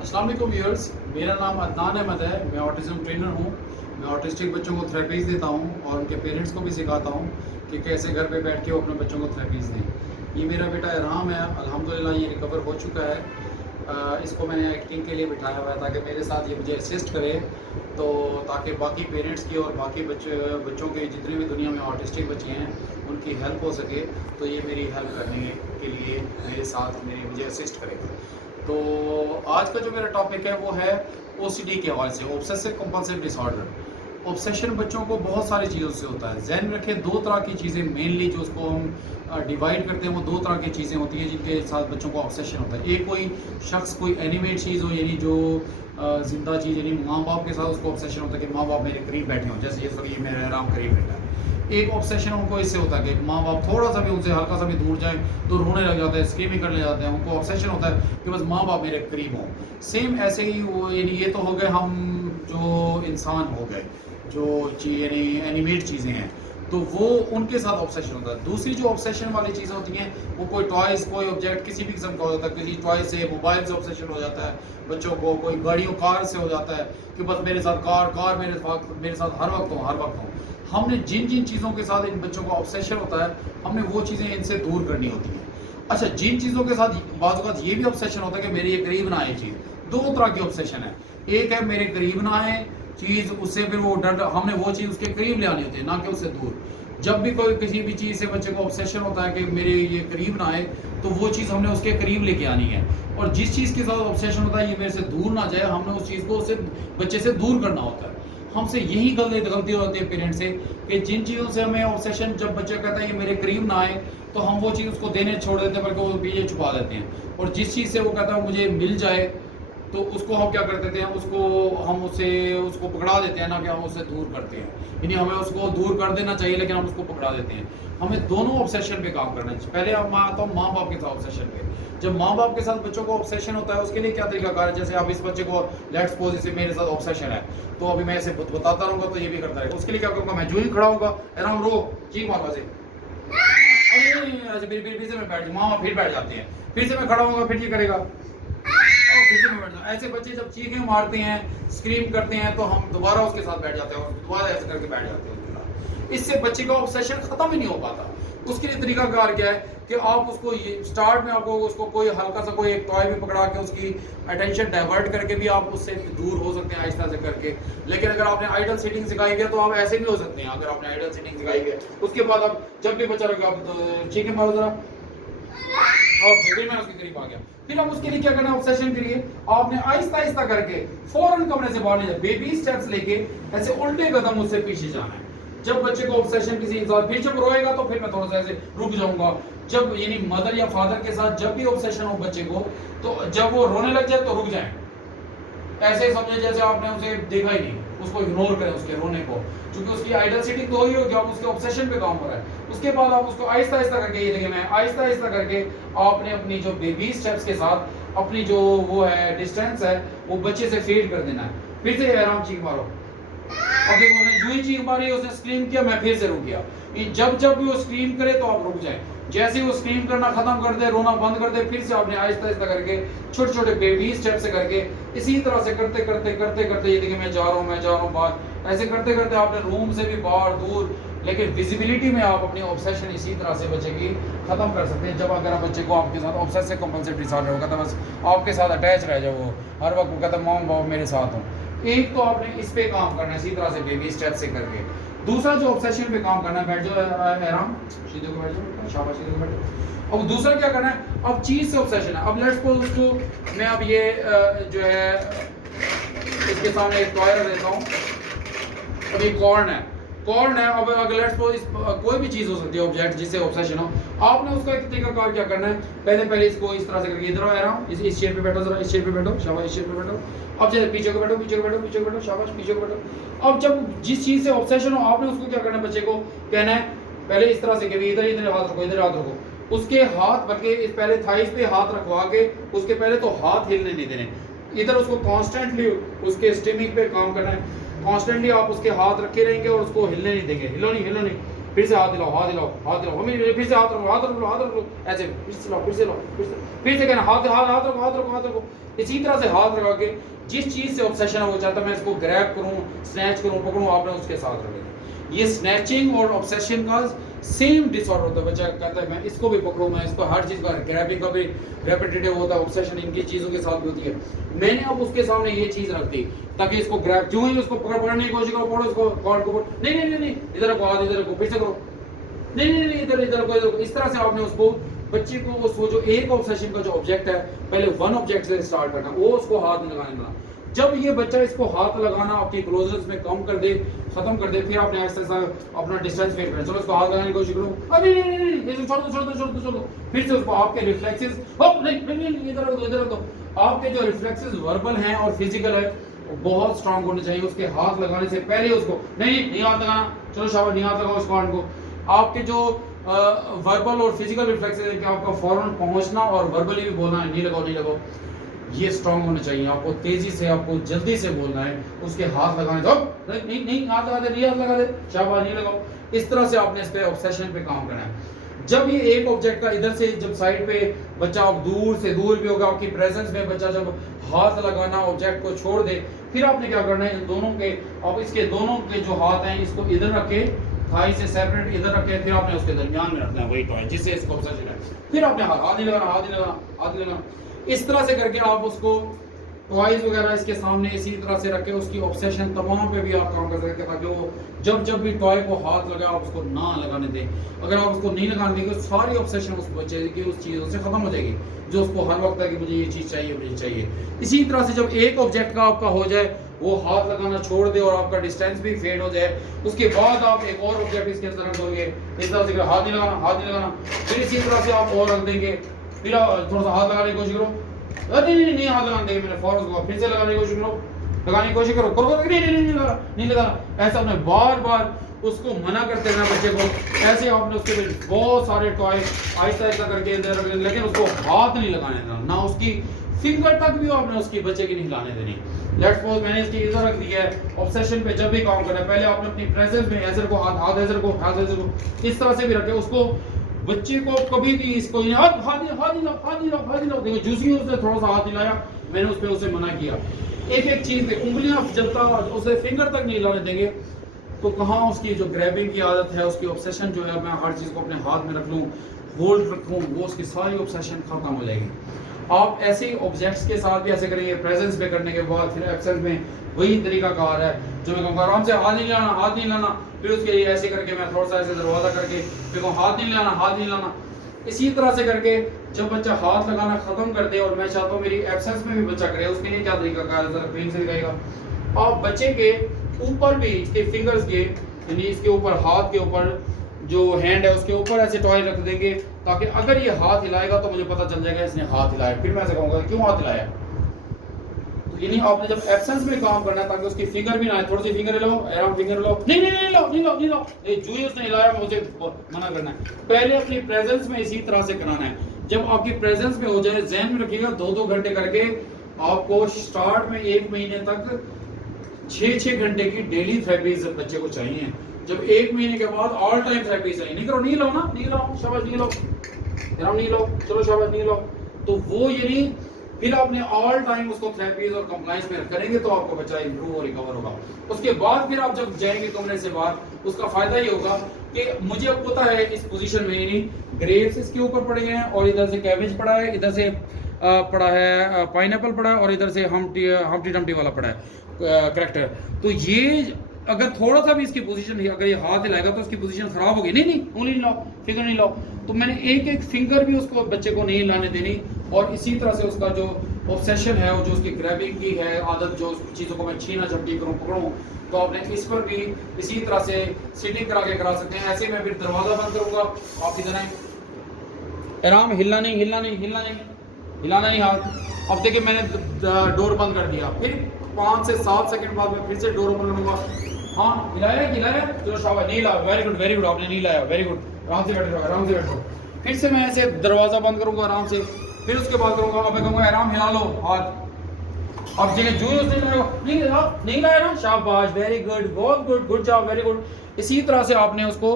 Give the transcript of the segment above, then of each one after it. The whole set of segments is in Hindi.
अस्सलाम वालेकुम व्यूअर्स, मेरा नाम अदनान अहमद है। मैं ऑटिज़म ट्रेनर हूँ। मैं ऑटिस्टिक बच्चों को थेरेपीज़ देता हूँ और उनके पेरेंट्स को भी सिखाता हूँ कि कैसे घर पे बैठ के वो अपने बच्चों को थेरेपीज़ दें। ये मेरा बेटा इरहाम है, अल्हम्दुलिल्लाह ये रिकवर हो चुका है। इसको मैंने एक्टिंग के लिए बिठाया हुआ है ताकि मेरे साथ ये मुझे असिस्ट करे, तो ताकि बाकी पेरेंट्स की और बाकी बच्चों के जितने भी दुनिया में ऑटिस्टिक बच्चे हैं उनकी हेल्प हो सके। तो ये मेरी हेल्प करने के लिए मेरे साथ मुझे असिस्ट करेगा। तो आज का जो मेरा टॉपिक है वो है ओसीडी के हवाले से, ऑब्सेसिव कंपल्सिव डिसऑर्डर। ऑब्सेशन बच्चों को बहुत सारी चीज़ों से होता है। ज़हन रखें, दो तरह की चीज़ें मेनली जो उसको हम डिवाइड करते हैं, वो दो तरह की चीज़ें होती हैं जिनके साथ बच्चों को ऑब्सेशन होता है। एक कोई शख्स कोई एनिमेट चीज़ हो, यानी जो ज़िंदा चीज़, यानी माँ बाप के साथ उसको ऑब्सेशन होता है कि माँ बाप मेरे करीब बैठे हों, जैसे ये मेरा आराम करीब बैठा है। एक ऑब्सेशन उनको इससे होता है कि माँ बाप थोड़ा सा भी उनसे हल्का सा भी दूर जाए तो रोने लग जाते हैं, स्क्रीमिंग करने जाते हैं। उनको ऑब्सेशन होता है कि बस माँ बाप मेरे करीब हों। सेम ऐसे ही वो, यानी ये तो हो गए हम जो इंसान हो गए, जो यानी एनिमेट चीज़ें हैं, तो वो उनके साथ ऑब्सेशन होता है। दूसरी जो ऑब्सेशन वाली चीज़ें होती हैं वो कोई टॉयज़, कोई ऑब्जेक्ट किसी भी किस्म का हो जाता है। किसी टॉय से, मोबाइल से ऑब्सेशन हो जाता है बच्चों को, कोई गाड़ियों कार से हो जाता है कि बस मेरे साथ कार मेरे साथ हर वक्त हो। हमने जिन जिन चीज़ों के साथ इन बच्चों को ऑब्सेशन होता है, हमने वो चीज़ें इनसे दूर करनी होती हैं। अच्छा, जिन चीज़ों के साथ बाज़ औक़ात ये भी ऑब्सेशन होता है कि मेरे ये करीब ना आए चीज़, दो तरह की ऑब्सेशन है। एक है मेरे करीब ना आए चीज़, उससे फिर वो डर, हमने वो चीज़ उसके करीब ले आनी होती है, ना कि उससे दूर। जब भी कोई किसी भी चीज़ से बच्चे को ऑब्सेशन होता है कि मेरे ये करीब ना आए, तो वो चीज़ हमने उसके करीब लेके आनी है। और जिस चीज़ के साथ ऑब्सेशन होता है ये मेरे से दूर ना जाए, हमने उस चीज़ को उससे बच्चे से दूर करना होता है। हमसे यही गलती होती है पेरेंट्स से कि जिन चीज़ों से हमें ऑब्सेशन, जब बच्चा कहता है ये मेरे करीब ना आए, तो हम वो चीज़ उसको देने छोड़ देते हैं, बल्कि वो पीछे छुपा देते हैं। और जिस चीज़ से वो कहता है मुझे मिल जाए, तो उसको हम क्या कर देते हैं, हम उसको पकड़ा देते हैं, ना कि हम उससे दूर करते हैं। यानी हमें उसको दूर कर देना चाहिए, लेकिन हम उसको पकड़ा देते हैं। हमें दोनों ऑब्सेशन पे काम करना चाहिए। पहले मैं आता हूँ माँ बाप के साथ ऑब्सेशन पे। जब माँ बाप के साथ बच्चों को ऑब्सेशन होता है, उसके लिए क्या तरीकाकार है। जैसे आप इस बच्चे को लेट्स सपोज इसे मेरे साथ ऑब्सेशन है, तो अभी मैं इसे बताता रहूँगा तो ये भी करता रहेगा। उसके लिए क्या करूँगा, मैं जो ही खड़ा होगा, आराम रो, चीख मारूंगा से, फिर से मैं बैठ जाऊँ, माँ फिर बैठ जाते हैं, फिर से मैं खड़ा होऊंगा, फिर ये करेगा, फिर से मैं बैठ जाऊँ। ऐसे बच्चे जब चीखें मारते हैं, स्क्रीम करते हैं, तो हम दोबारा उसके साथ बैठ जाते हैं और दोबारा ऐसे करके बैठ जाते हैं उसके साथ। इससे बच्चे का ऑब्सेशन खत्म ही नहीं हो पाता। उसके लिए तरीका कार क्या है कि आप उसको ये स्टार्ट में आपको उसको कोई हल्का सा कोई एक टॉय भी पकड़ा के उसकी अटेंशन डाइवर्ट करके भी आप उससे दूर हो सकते हैं आहिस्ता से करके। लेकिन अगर आपने आइडल सीटिंग सिखाई है तो आप ऐसे भी हो सकते हैं। अगर आपने आइडल सीटिंग सिखाई है, उसके बाद आप जब भी बच्चा रखा, आप चीखें मारो जरा, और फिर मैं उसके करीब आ गया। फिर हम उसके लिए क्या करना है, ऑब्सेशन के लिए आपने आहिस्ता आहिस्ता करके फौरन कमरे से बाहर ले जाए, बेबी स्टेप्स लेके ऐसे उल्टे कदम उससे पीछे जाना है। जब बच्चे को ऑब्सेशन किसी इंसान, फिर जब रोएगा तो फिर मैं थोड़ा सा ऐसे रुक जाऊंगा। जब यानी मदर या फादर के साथ जब भी ऑब्सेशन हो बच्चे को, तो जब वो रोने लग जाए तो रुक जाए। ऐसे ही समझे जैसे आपने उसे देखा ही नहीं, उसको इग्नोर करें उसके रोने को, क्योंकि उसकी आइडल सीटिंग तो ही होगी, आप उसके ऑब्सेशन पे काम कर रहे हैं। उसके बाद आप उसको आहिस्ता आहिस्ता करके, ये देखिए मैं आहिस्ता आहिस्ता करके आपने अपनी जो बेबी स्टेप्स के साथ अपनी जो वो है डिस्टेंस है वो बच्चे से फेड कर देना है। फिर से आराम चीख मारो, और देखो उसने जो ही चीख मारी, उसने स्क्रीम किया, मैं फिर से रुक गया। जब जब भी वो स्क्रीम करे तो आप रुक जाएं। जैसे ही वो स्क्रीम करना खत्म कर दे, रोना बंद कर दे, फिर से आपने आहिस्ता आहिस्ता करके छोटे छोटे बेबी स्टेप से करके इसी तरह से करते करते करते करते, ये देखिए मैं जा रहा हूँ बाहर, ऐसे करते करते आपने रूम से भी बाहर दूर, लेकिन विजिबिलिटी में आप अपनी ऑब्सेशन इसी तरह से बच्चे की खत्म कर सकते हैं। जब अगर आप बच्चे को आपके साथ ऑब्सेसिव कंपल्सिव डिसऑर्डर होगा, तो बस आपके साथ अटैच रह जाए, वो हर वक्त वो कहता है मॉम बाप मेरे साथ हो। एक तो आपने इस पे काम करना है इसी तरह से बेबी स्टेप से करके। दूसरा जो ऑब्सेशन पे काम करना है, बैठ जाओ आराम, सीधे को बैठ जाओ, शाबाश, सीधे को बैठो। अब दूसरा क्या करना है, अब चीज से ऑब्सेशन है। अब लेट्स सपोज उसको मैं अब ये जो है इसके सामने एक टॉय रख देता हूँ, अब ये कॉर्न है। अब अगर लेट्स सपोज कोई भी चीज हो सकती है ऑब्जेक्ट जिससे ऑब्सेशन हो, आपने उसका एक तरीका कार क्या करना है, पहले इसको इस तरह से करके इधर आराम, इस चेयर पे बैठो, जरा इस चेयर पे बैठो, शाबाश, इस चेयर पे बैठो। अब जैसे पीछे को बैठो, शाबाश, पीछे को बैठो। अब जब जिस चीज से ऑब्सेशन हो, आपने उसको क्या करना है, बच्चे को कहना है पहले इस तरह से कि इधर इधर हाथ रखो, इधर हाथ रखो, उसके हाथ, बल्कि इस पहले थाइस पे हाथ रखवा के उसके पहले तो हाथ हिलने नहीं देने। इधर उसको कॉन्स्टेंटली उसके स्टिमिंग पे काम करना है। कॉन्स्टेंटली आप उसके हाथ रखे रहेंगे और उसको हिलने नहीं देंगे, हिलो नहीं, फिर से हाथ हिलाओ, हाथ हिलाओ, हाथ हिलाओ, मम्मी फिर से हाथ रखो, हाथ रख लो, हाथ रख लो, ऐसे फिर से लाओ, फिर से लाओ, फिर से कहना हाथ हाथ हाथ रखो, हाथ रखो, हाथ रखो। इसी तरह से हाथ लगा के जिस चीज़ से ऑब्सेशन है वो चाहता है मैं इसको ग्रैब करूँ, स्नैच करूँ, पकड़ूँ, आपने उसके साथ रख लेना। ये स्नैचिंग और ऑब्सेशन का सेम डिसऑर्डर होता है। बच्चा कहता है मैं इसको भी पकड़ूँ, मैं इसको, हर चीज़ का ग्रैबिंग का भी रेपिटेटिव होता है, ऑब्सेशन इनकी चीज़ों के साथ भी होती है। मैंने अब उसके सामने ये चीज़ रख दी ताकि इसको ग्रैब, जो ही उसको पकड़ने की कोशिश करो, पकड़ो उसको, कॉर्ड को नहीं नहीं नहीं नहीं, इधर को हाथ, इधर को, फिर से करो, नहीं नहीं नहीं, इधर इधर को, इधर को। इस तरह से आपने उसको बच्चे को वो जो एक ऑब्सेशन का जो ऑब्जेक्ट है, पहले वन ऑब्जेक्ट से स्टार्ट करना, वो उसको हाथ में लगाने देना। जब ये बच्चा इसको हाथ लगाना आपकी क्लोजनेस में कम कर दे, खत्म कर दे, फिर आपने ऐसा अपना डिस्टेंस वेट करना। चलो इसको हाथ लगाने की कोशिश करो, अरे नहीं नहीं नहीं, इसको छोड़ दो, छोड़ दो, छोड़ दो, छोड़ दो। फिर से उसको आपके रिफ्लेक्सेस, नहीं नहीं नहीं, इधर दो, इधर दो। आपके जो रिफ्लेक्सेस वर्बल हैं और फिजिकल है बहुत स्ट्रांग होने चाहिए। उसके हाथ लगाने से पहले उसको नहीं हाथ लगाना, चलो शाबाश, नहीं हाथ लगाओ उस कॉर्ड को। आपके जो वर्बल और फिजिकल रिफ्लेक्सेस है कि आपका फौरन पहुंचना और वर्बली भी बोलना है, नहीं लगाओ, नहीं लगाओ, ये स्ट्रांग होने चाहिए। आपको तेजी से, आपको जल्दी से बोलना है। उसके हाथ लगाने दो, नहीं नहीं हाथ लगा दे, नहीं हाथ लगा दे, शाबाश, नहीं लगाओ। इस तरह से आपने इस पे ऑब्सेशन पे काम करना है। जब ये एक ऑब्जेक्ट का इधर से जब साइड पे बच्चा आप दूर से दूर भी होगा, आपकी प्रेजेंस में बच्चा जब हाथ लगाना ऑब्जेक्ट को छोड़ दे, फिर आपने क्या करना है, इन दोनों के, अब इसके दोनों के जो हाथ हैं इसको इधर रखे, थाई से सेपरेट इधर रखे, फिर आपने उसके दरमियान में रखना है वही टॉय जिससे इसको ऑब्सेशन है। फिर आपने हाथ नहीं लगाना, हाथ नहीं लगाना, हाथ नहीं लगाना। इस तरह से करके आप उसको टॉयज वगैरह इसके सामने इसी तरह से रखे, उसकी ऑब्सेशन तमाम पे भी आप काम कर सकते हैं ताकि वो जब जब भी टॉय को हाथ लगे आप उसको ना लगाने दें। अगर आप उसको नहीं लगाने देंगे तो सारी ऑब्सेशन उस बच्चे की उस चीज़ों से ख़त्म हो जाएगी जो उसको हर वक्त है कि मुझे ये चीज़ चाहिए, मुझे चाहिए। इसी तरह से जब एक ऑब्जेक्ट का आपका हो जाए, वो हाथ लगाना छोड़ दे और आपका डिस्टेंस भी फेड हो जाए, उसके बाद आप एक और ऑब्जेक्ट इसके अंदर रख दोगे। इस तरह से हाथ नहीं लगाना, हाथ नहीं लगाना। फिर इसी तरह से आप और रख देंगे, फिर थोड़ा सा हाथ लगाने की कोशिश करो, नहीं हाथ लगाने देंगे, मैंने फौरन उसको फिर से लगाने की कोशिश करो, लगाने की कोशिश करो, नहीं लगाना। ऐसा आपने बार बार उसको मना करते रहना बच्चे को। ऐसे आपने उसके बहुत सारे टॉय आहिस्ता आहिस्ता करके इधर, लेकिन उसको हाथ नहीं लगाने देना, ना उसकी फिंगर तक भी आपने उसकी बच्चे की नहीं हिलाने देनी। लेट्स सपोज मैंने इसकी इधर रख दिया है, ऑब्सेशन पे जब भी काम करना है पहले आपने अपनी प्रेजेंस में ऐसे को हाथ ऐसे को, हाथ ऐसे को, इस तरह से भी रखे। उसको बच्चे को कभी भी इसको हाथ देखो, जूसी उसने थोड़ा सा हाथ हिलाया, मैंने उस पर उसे मना किया। एक एक चीज पे उंगलियां जब तक उसे फिंगर तक नहीं हिलाने देंगे तो कहाँ उसकी जो ग्रैबिंग की आदत है, उसकी ऑब्सेशन जो है मैं हर चीज़ को अपने हाथ में रख लूँ, होल्ड रखूँ, वो उसकी सारी ऑब्सेशन खत्म हो जाएगी। आप ऐसे ही ऑब्जेक्ट्स के साथ भी ऐसे करेंगे, प्रेजेंस पे करने के बाद फिर एब्सेंस में वही तरीका कार है जो मैं कहूँगा, आराम से हाथ नहीं लाना, हाथ नहीं लाना। फिर उसके लिए ऐसे करके मैं थोड़ा सा ऐसे दरवाज़ा करके फिर हाथ नहीं लाना, हाथ नहीं लाना। इसी तरह से करके जब बच्चा हाथ लगाना खत्म कर दे, और मैं चाहता हूँ मेरी एब्सेंस में भी बच्चा करे, उसके लिए क्या तरीका कार है, जरा पेन से दिखाएगा। आप बच्चे के ऊपर भी इसके फिंगर्स के, यानी इसके ऊपर हाथ के ऊपर जो हैंड है उसके ऊपर ऐसे टॉय रख देंगे ताकि अगर ये हाथ हिलाएगा तो मुझे पता चल जाएगा इसने हाथ हिलाया। फिर मैं ऐसे कहूँगा क्यों हाथ हिलाया। तो यानी आपने जब एब्सेंस में काम करना है ताकि उसकी फिंगर भी ना आए, थोड़ी सी फिंगर हिलाओ, आराम फिंगर हिलाओ, नहीं लो, ये जो उसने हिलाया मुझे मना करना है। पहले अपनी प्रेजेंस में इसी तरह से कराना है। जब आपकी प्रेजेंस में हो जाए, ज़हन में रखिएगा 2-2 घंटे करके आपको स्टार्ट में 1 महीने तक 6-6 घंटे की डेली थेरेपीज बच्चे को चाहिए। जब 1 महीने के बाद ऑल टाइम थेरेपी चाहिए। नहीं करो, नहीं लो ना, नहीं लो, शाबाश, नहीं लो, नहीं लो, चलो शाबाश, नहीं लो। तो वो यानी फिर आपने ऑल टाइम उसको थेरेपीज और कंप्लाइंस में करेंगे तो आपका बच्चा इंप्रूव और रिकवर होगा। उसके बाद फिर आप जब जाएंगे कमरे से बाहर, उसका फायदा ये होगा कि मुझे अब पता है इस पोजीशन में यानी ग्रेप्स इसके ऊपर पड़े हैं और इधर से कैबेज पड़ा है, इधर से पड़ा है पाइनएप्पल पड़ा है और इधर से हम्टी डम्टी वाला पड़ा है करेक्टर। तो ये अगर थोड़ा सा भी इसकी पोजीशन, अगर ये हाथ हिलाएगा तो उसकी पोजीशन खराब होगी। नहीं उंगली नहीं लाओ, फिंगर नहीं लाओ। तो मैंने एक एक फिंगर भी उसको बच्चे को नहीं हिलाने देनी। और इसी तरह से उसका जो ऑब्सेशन है और जो उसकी ग्रैबिंग की है आदत, जो चीज़ों को मैं छीना झपटी करूँ, पकड़ूँ, तो आपने इस पर भी इसी तरह से सिटिंग करा के करा सकते हैं। ऐसे मैं फिर दरवाज़ा बंद करूँगा, आप इधर आए, आराम, हिलना नहीं, हिलाना नहीं हाथ। अब देखिए मैंने डोर बंद कर दिया, फिर 5 से 7 सेकंड बाद मैं फिर से डोर ओपन करूँगा। हाँ, हिलाया, चलो शाबाश, नहीं लाया, वेरी गुड, आपने नहीं लाया, वेरी गुड, आराम से बैठो। फिर से मैं ऐसे दरवाज़ा बंद करूँगा आराम से, फिर उसके बाद करूँगा, अब मैं कहूँगा आराम, हिला लो हाथ। अब जगह जो नहीं लाया ना, शाबाश, वेरी गुड, बहुत गुड जॉब, वेरी गुड। इसी तरह से आपने उसको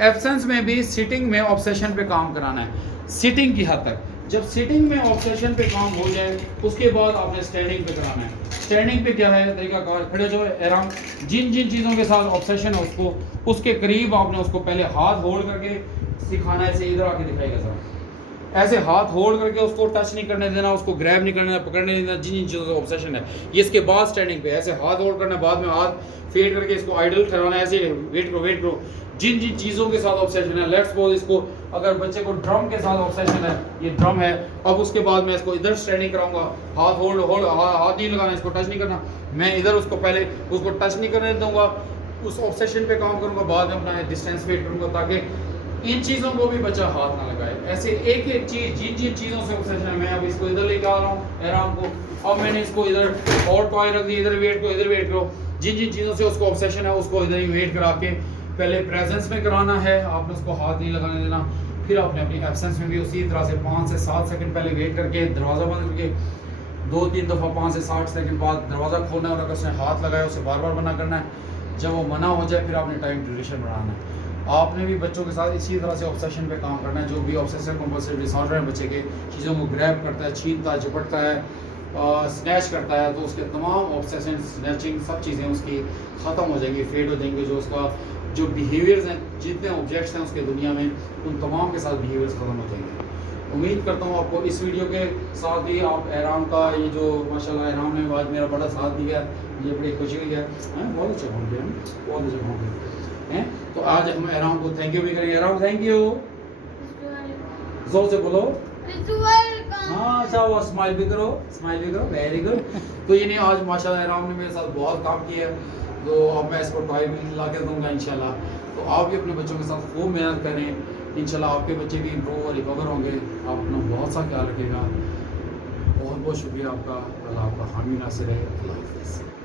एब्सेंस में भी सिटिंग में ऑब्सेशन पे काम कराना है, सिटिंग की हद तक। जब सिटिंग में ऑब्सेशन पे काम हो जाए उसके बाद आपने स्टैंडिंग पे कराना है। स्टैंडिंग पे क्या है तरीका कार, खड़े जो आराम, जिन जिन चीज़ों के साथ ऑब्सेशन है उसको उसके करीब आपने उसको पहले हाथ होल्ड करके सिखाना है। ऐसे इधर आके दिखाएगा ज़रा, ऐसे हाथ होल्ड करके उसको टच नहीं करने देना, उसको ग्रैब नहीं करने देना, पकड़ने नहीं देना, जिन जिन चीज़ों से ऑब्सेशन है। ये इसके बाद स्टैंडिंग पे ऐसे हाथ होल्ड करना, बाद में हाथ फेड करके इसको आइडल ठहराना, ऐसे वेट करो। जिन जिन चीज़ों के साथ ऑब्सेशन है, लेट्स सपोज इसको अगर बच्चे को ड्रम के साथ ऑब्सेशन है, ये ड्रम है, अब उसके बाद मैं इसको इधर स्टैंडिंग कराऊंगा, हाथ होल्ड हाथ नहीं लगाना, इसको टच नहीं करना, मैं इधर उसको पहले उसको टच नहीं करने दूंगा, उस ऑब्सेशन पे काम करूंगा, बाद में अपना डिस्टेंस फेड करूंगा ताकि इन चीज़ों को भी बच्चा हाथ ना लगाए। ऐसे एक एक चीज़ जिन जिन चीज़ों से ऑब्सेशन है, मैं अब इसको इधर लेके आ रहा हूँ आराम को, अब मैंने इसको इधर और टॉय रख दी, इधर वेट करो, जिन जिन चीज़ों से उसको ऑब्सेशन है उसको इधर ही वेट करा के पहले प्रेजेंस में कराना है, आपने उसको हाथ नहीं लगाने देना। फिर आपने अपनी एब्सेंस में भी उसी तरह से 5 से 7 सेकंड पहले वेट करके दरवाज़ा बंद करके 2-3 दफ़ा 5 से 60 सेकंड बाद दरवाज़ा खोलना है, और अगर उसने हाथ लगाया उसे बार बार मना करना है। जब वो मना हो जाए फिर आपने टाइम ड्यूरेशन बढ़ाना है। आपने भी बच्चों के साथ इसी तरह से ऑब्सेशन पे काम करना है। जो भी ऑब्सेसिव कंपल्सिव डिसऑर्डर है बच्चे के, चीज़ों को ग्रैब करता है, छीनता है, झपटता है, स्नैच करता है, तो उसके तमाम ऑब्सेशन स्नैचिंग सब चीज़ें उसकी ख़त्म हो जाएंगी, फेड हो जाएंगी। जो उसका जो बिहेवियर्स हैं, जितने ऑब्जेक्ट्स हैं उसके दुनिया में, उन तमाम के साथ बिहेवियर्स ख़त्म हो जाएंगे। उम्मीद करता हूँ आपको इस वीडियो के साथ ही आप एहराम का ये जो माशाल्लाह एहराम ने आज मेरा बड़ा साथ दिया, मुझे बड़ी खुशी हुई है, बहुत अच्छा काम किया, बहुत अच्छा काम किया हैं। तो आज हम एहराम को थैंक यू भी करेंगे। एहराम थैंक यू जोर से बोलो। हाँ अच्छा, वो स्माइल भी करो, वेरी गुड। तो ये नहीं, आज माशाल्लाह एहराम ने मेरे साथ बहुत काम किया है, तो अब मैं इसको टॉय भी ला के दूँगा इंशाल्लाह। तो आप भी अपने बच्चों के साथ खूब मेहनत करें, इंशाल्लाह आपके बच्चे भी इम्प्रूव और रिकवर होंगे। आप अपना बहुत सा ख्याल रखिएगा। बहुत बहुत शुक्रिया आपका, अल्लाह आपका हामी नासिर है। अल्लाह हाफ़िज़।